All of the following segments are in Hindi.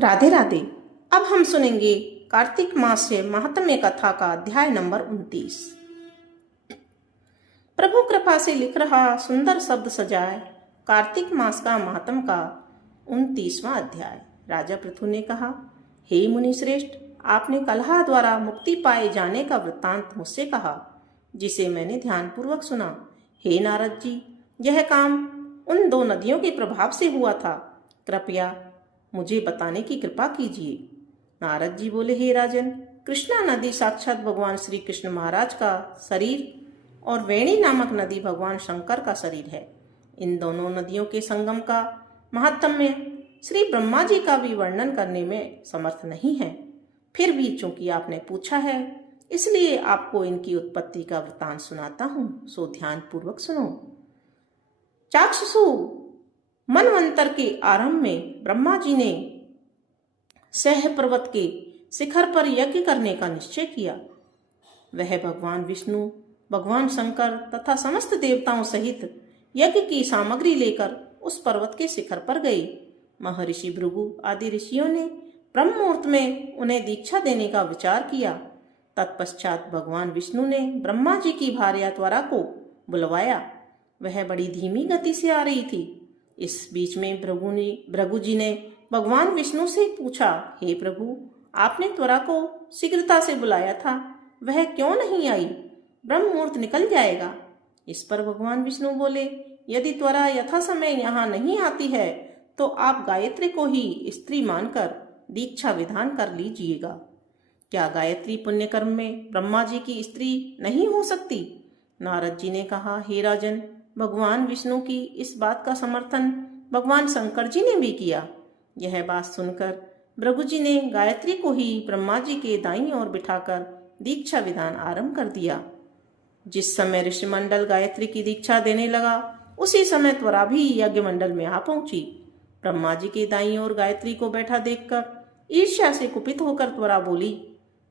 राधे राधे। अब हम सुनेंगे कार्तिक मास से महात्म्य कथा का अध्याय नंबर 29। प्रभु कृपा से लिख रहा सुंदर शब्द सजाए कार्तिक मास का महात्म का 29वां अध्याय। राजा पृथु ने कहा, हे मुनि श्रेष्ठ, आपने कलह द्वारा मुक्ति पाए जाने का वृत्तांत मुझसे कहा, जिसे मैंने ध्यानपूर्वक सुना। हे नारद जी, यह काम उन दो नदियों के प्रभाव से हुआ था, कृपया मुझे बताने की कृपा कीजिए। नारद जी बोले, हे राजन, कृष्णा नदी साक्षात भगवान श्री कृष्ण महाराज का शरीर और वेणी नामक नदी भगवान शंकर का शरीर है। इन दोनों नदियों के संगम का महात्म्य श्री ब्रह्मा जी का भी वर्णन करने में समर्थ नहीं है। फिर भी चूंकि आपने पूछा है, इसलिए आपको इनकी उत्पत्ति का वृतांत सुनाता हूँ, सो ध्यान पूर्वक सुनो। चाक्षुषु मनवंतर के आरंभ में ब्रह्मा जी ने सह पर्वत के शिखर पर यज्ञ करने का निश्चय किया। वह भगवान विष्णु, भगवान शंकर तथा समस्त देवताओं सहित यज्ञ की सामग्री लेकर उस पर्वत के शिखर पर गए। महर्षि भृगु आदि ऋषियों ने ब्रह्म मुहूर्त में उन्हें दीक्षा देने का विचार किया। तत्पश्चात भगवान विष्णु ने ब्रह्मा जी की भार्या त्वरा को बुलवाया। वह बड़ी धीमी गति से आ रही थी। इस बीच में भृगु जी ने भगवान विष्णु से पूछा, हे प्रभु, आपने त्वरा को शीघ्रता से बुलाया था, वह क्यों नहीं आई? ब्रह्म मुहूर्त निकल जाएगा। इस पर भगवान विष्णु बोले, यदि त्वरा यथा समय यहाँ नहीं आती है तो आप गायत्री को ही स्त्री मानकर दीक्षा विधान कर लीजिएगा। क्या गायत्री पुण्य कर्म में ब्रह्मा जी की स्त्री नहीं हो सकती? नारद जी ने कहा, हे राजन, भगवान विष्णु की इस बात का समर्थन भगवान शंकर जी ने भी किया। यह बात सुनकर भृगु जी ने गायत्री को ही ब्रह्मा जी के दाईं ओर बिठाकर दीक्षा विधान आरंभ कर दिया। जिस समय ऋषिमंडल गायत्री की दीक्षा देने लगा, उसी समय त्वरा भी यज्ञ मंडल में आ पहुंची। ब्रह्मा जी के दाईं ओर गायत्री को बैठा देखकर ईर्ष्या से कुपित होकर त्वरा बोली,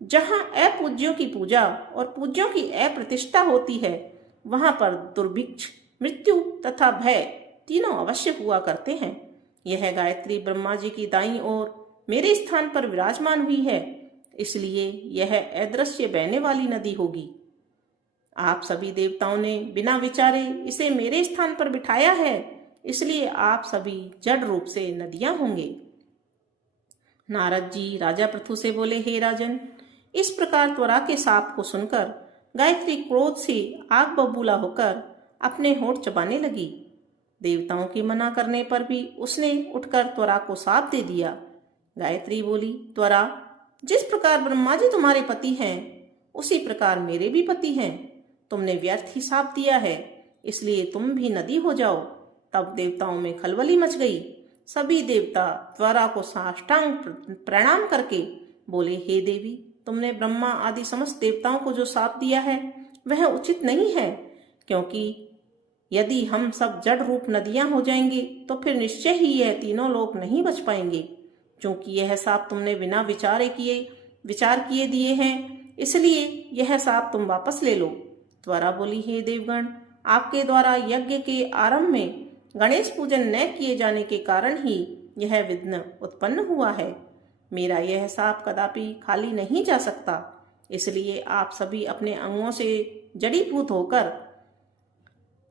जहां अपूज्यों की पूजा और पूज्यों की अप्रतिष्ठा होती है, वहां पर दुर्भिक्ष, मृत्यु तथा भय तीनों अवश्य हुआ करते हैं। यह गायत्री ब्रह्मा जी की दाईं ओर मेरे स्थान पर विराजमान हुई है, इसलिए यह अदृश्य बहने वाली नदी होगी। आप सभी देवताओं ने बिना विचारे इसे मेरे स्थान पर बिठाया है, इसलिए आप सभी जड़ रूप से नदियां होंगे। नारद जी राजा पृथु से बोले, हे राजन, इस प्रकार त्वरा के शाप को सुनकर गायत्री क्रोध से आग बबूला होकर अपने होठ चबाने लगी। देवताओं के मना करने पर भी उसने उठकर त्वरा को शाप दे दिया। गायत्री बोली, त्वरा, जिस प्रकार ब्रह्मा जी तुम्हारे पति हैं, उसी प्रकार मेरे भी पति हैं। तुमने व्यर्थ ही शाप दिया है, इसलिए तुम भी नदी हो जाओ। तब देवताओं में खलबली मच गई। सभी देवता त्वरा को साष्टांग प्रणाम करके बोले, हे देवी, तुमने ब्रह्मा आदि समस्त देवताओं को जो शाप दिया है वह उचित नहीं है, क्योंकि यदि हम सब जड़ रूप नदियां हो जाएंगे तो फिर निश्चय ही यह तीनों लोग नहीं बच पाएंगे। क्योंकि यह शाप तुमने बिना विचार किए दिए हैं, इसलिए यह शाप तुम वापस ले लो। त्वरा बोली, हे देवगण, आपके द्वारा यज्ञ के आरंभ में गणेश पूजन न किए जाने के कारण ही यह विघ्न उत्पन्न हुआ है। मेरा यह शाप कदापि खाली नहीं जा सकता, इसलिए आप सभी अपने अंगों से जड़ीभूत होकर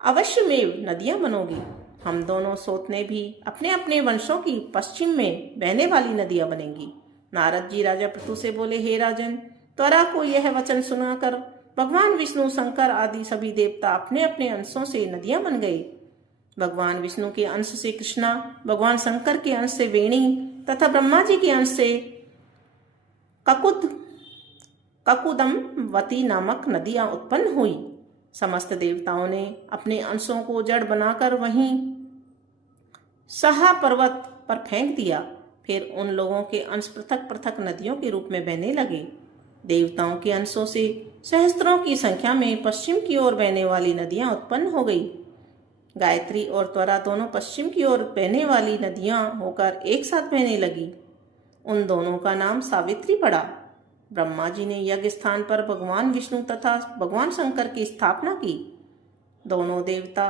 अवश्य में नदियां बनोगी। हम दोनों सोतने भी अपने अपने वंशों की पश्चिम में बहने वाली नदियां बनेंगी। नारद जी राजा पृथु से बोले, हे राजन, त्वरा को यह वचन सुनाकर भगवान विष्णु, शंकर आदि सभी देवता अपने अपने अंशों से नदियां बन गए। भगवान विष्णु के अंश से कृष्णा, भगवान शंकर के अंश से वेणी तथा ब्रह्मा जी के अंश से ककुदमवती नामक नदियां उत्पन्न हुई। समस्त देवताओं ने अपने अंशों को जड़ बनाकर वहीं सहा पर्वत पर फेंक दिया। फिर उन लोगों के अंश पृथक पृथक नदियों के रूप में बहने लगे। देवताओं के अंशों से सहस्त्रों की संख्या में पश्चिम की ओर बहने वाली नदियां उत्पन्न हो गई। गायत्री और त्वरा दोनों पश्चिम की ओर बहने वाली नदियां होकर एक साथ बहने लगी। उन दोनों का नाम सावित्री पड़ा। ब्रह्मा जी ने यज्ञ स्थान पर भगवान विष्णु तथा भगवान शंकर की स्थापना की। दोनों देवता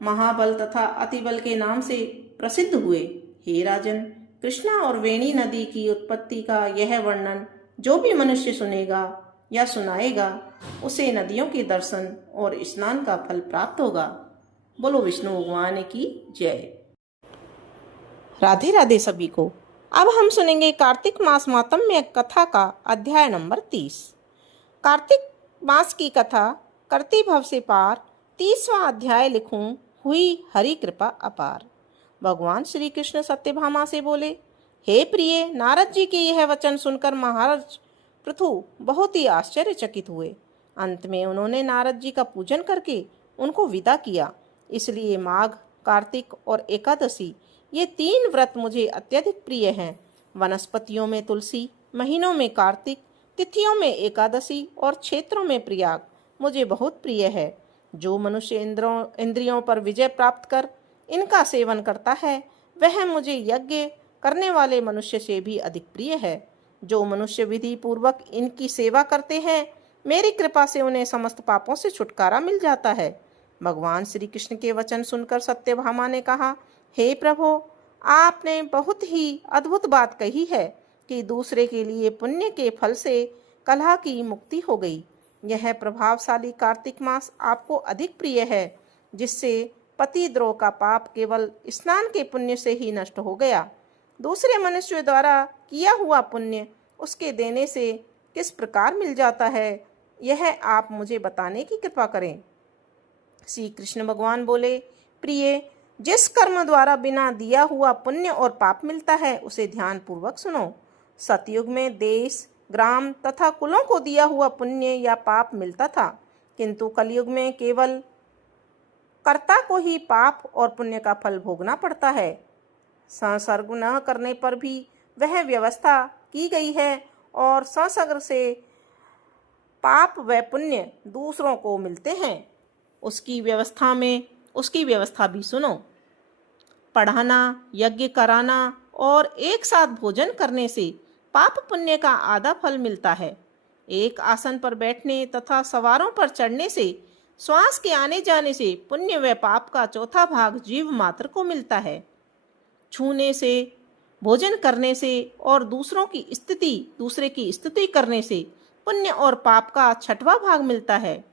महाबल तथा अतिबल के नाम से प्रसिद्ध हुए। हे राजन, कृष्णा और वेणी नदी की उत्पत्ति का यह वर्णन जो भी मनुष्य सुनेगा या सुनाएगा उसे नदियों के दर्शन और स्नान का फल प्राप्त होगा। बोलो विष्णु भगवान की जय। राधे राधे सभी को। अब हम सुनेंगे कार्तिक मास मातम्य कथा का अध्याय नंबर 30। कार्तिक मास की कथा करती भव से पार, 30वां अध्याय लिखूं हुई हरि कृपा अपार। भगवान श्री कृष्ण सत्यभामा से बोले, हे प्रिय, नारद जी के यह वचन सुनकर महाराज पृथु बहुत ही आश्चर्यचकित हुए। अंत में उन्होंने नारद जी का पूजन करके उनको विदा किया। इसलिए माघ, कार्तिक और एकादशी ये 3 व्रत मुझे अत्यधिक प्रिय हैं। वनस्पतियों में तुलसी, महीनों में कार्तिक, तिथियों में एकादशी और क्षेत्रों में प्रयाग मुझे बहुत प्रिय है। जो मनुष्य इंद्रियों पर विजय प्राप्त कर इनका सेवन करता है वह मुझे यज्ञ करने वाले मनुष्य से भी अधिक प्रिय है। जो मनुष्य विधि पूर्वक इनकी सेवा करते हैं मेरी कृपा से उन्हें समस्त पापों से छुटकारा मिल जाता है। भगवान श्री कृष्ण के वचन सुनकर सत्यभामा ने कहा, हे प्रभु, आपने बहुत ही अद्भुत बात कही है कि दूसरे के लिए पुण्य के फल से कलह की मुक्ति हो गई। यह प्रभावशाली कार्तिक मास आपको अधिक प्रिय है, जिससे पतिद्रोह का पाप केवल स्नान के पुण्य से ही नष्ट हो गया। दूसरे मनुष्य द्वारा किया हुआ पुण्य उसके देने से किस प्रकार मिल जाता है, यह आप मुझे बताने की कृपा करें। श्री कृष्ण भगवान बोले, प्रिय, जिस कर्म द्वारा बिना दिया हुआ पुण्य और पाप मिलता है उसे ध्यान पूर्वक सुनो। सतयुग में देश, ग्राम तथा कुलों को दिया हुआ पुण्य या पाप मिलता था, किंतु कलयुग में केवल कर्ता को ही पाप और पुण्य का फल भोगना पड़ता है। संसर्ग न करने पर भी वह व्यवस्था की गई है और संसर्ग से पाप व पुण्य दूसरों को मिलते हैं। उसकी व्यवस्था भी सुनो। पढ़ाना, यज्ञ कराना और एक साथ भोजन करने से पाप पुण्य का आधा फल मिलता है। एक आसन पर बैठने तथा सवारों पर चढ़ने से, श्वास के आने जाने से पुण्य व पाप का चौथा भाग जीव मात्र को मिलता है। छूने से, भोजन करने से और दूसरे की स्तुति करने से पुण्य और पाप का 6वां भाग मिलता है।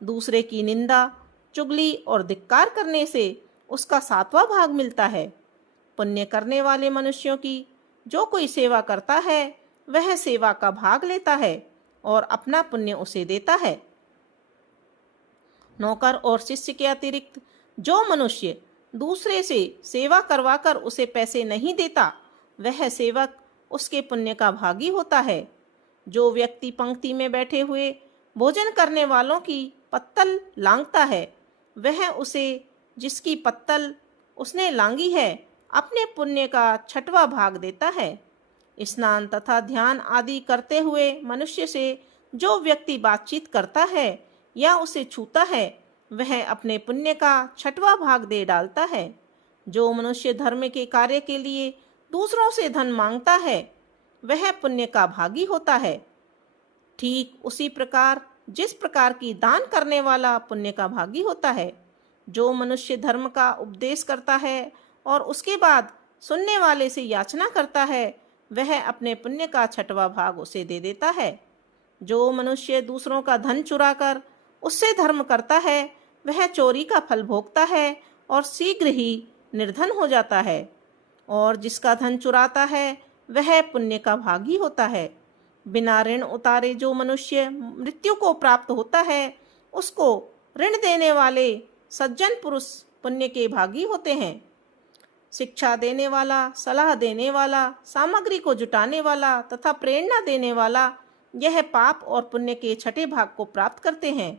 दूसरे की निंदा, चुगली और धिक्कार करने से उसका 7वां भाग मिलता है। पुण्य करने वाले मनुष्यों की जो कोई सेवा करता है वह सेवा का भाग लेता है और अपना पुण्य उसे देता है। नौकर और शिष्य के अतिरिक्त जो मनुष्य दूसरे से सेवा करवाकर उसे पैसे नहीं देता वह सेवक उसके पुण्य का भागी होता है। जो व्यक्ति पंक्ति में बैठे हुए भोजन करने वालों की पत्तल लांघता है वह उसे जिसकी पत्तल उसने लांघी है अपने पुण्य का 6वां भाग देता है। स्नान तथा ध्यान आदि करते हुए मनुष्य से जो व्यक्ति बातचीत करता है या उसे छूता है वह अपने पुण्य का 6वां भाग दे डालता है। जो मनुष्य धर्म के कार्य के लिए दूसरों से धन मांगता है वह पुण्य का भागी होता है। ठीक उसी प्रकार जिस प्रकार की दान करने वाला पुण्य का भागी होता है। जो मनुष्य धर्म का उपदेश करता है और उसके बाद सुनने वाले से याचना करता है वह अपने पुण्य का 6वां भाग उसे दे देता है। जो मनुष्य दूसरों का धन चुराकर उससे धर्म करता है वह चोरी का फल भोगता है और शीघ्र ही निर्धन हो जाता है। और जिसका धन चुराता है वह पुण्य का भागी होता है। बिना ऋण उतारे जो मनुष्य मृत्यु को प्राप्त होता है उसको ऋण देने वाले सज्जन पुरुष पुण्य के भागी होते हैं। शिक्षा देने वाला, सलाह देने वाला, सामग्री को जुटाने वाला तथा प्रेरणा देने वाला यह पाप और पुण्य के 6ठे भाग को प्राप्त करते हैं।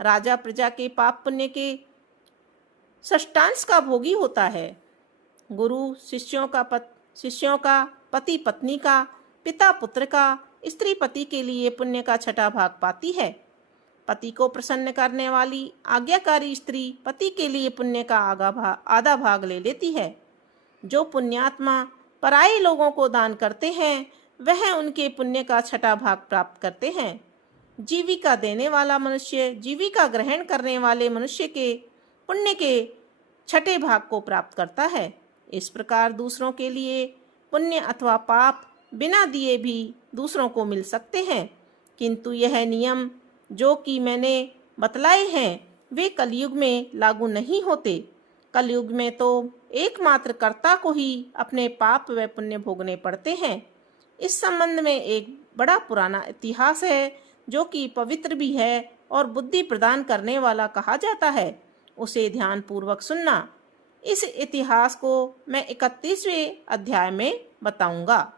राजा प्रजा के पाप पुण्य के षष्ठांश का भोगी होता है। गुरु शिष्यों का, पति पत्नी का, पिता पुत्र का, स्त्री पति के लिए पुण्य का 6ठा भाग पाती है। पति को प्रसन्न करने वाली आज्ञाकारी स्त्री पति के लिए पुण्य का आधा भाग ले लेती है। जो पुण्यात्मा पराये लोगों को दान करते हैं वह उनके पुण्य का 6ठा भाग प्राप्त करते हैं। जीविका देने वाला मनुष्य जीविका ग्रहण करने वाले मनुष्य के पुण्य के 6ठे भाग को प्राप्त करता है। इस प्रकार दूसरों के लिए पुण्य अथवा पाप बिना दिए भी दूसरों को मिल सकते हैं, किंतु यह नियम जो कि मैंने बतलाए हैं वे कलयुग में लागू नहीं होते। कलयुग में तो एकमात्र कर्ता को ही अपने पाप व पुण्य भोगने पड़ते हैं। इस संबंध में एक बड़ा पुराना इतिहास है जो कि पवित्र भी है और बुद्धि प्रदान करने वाला कहा जाता है। उसे ध्यान पूर्वक सुनना। इस इतिहास को मैं 31वें अध्याय में बताऊंगा।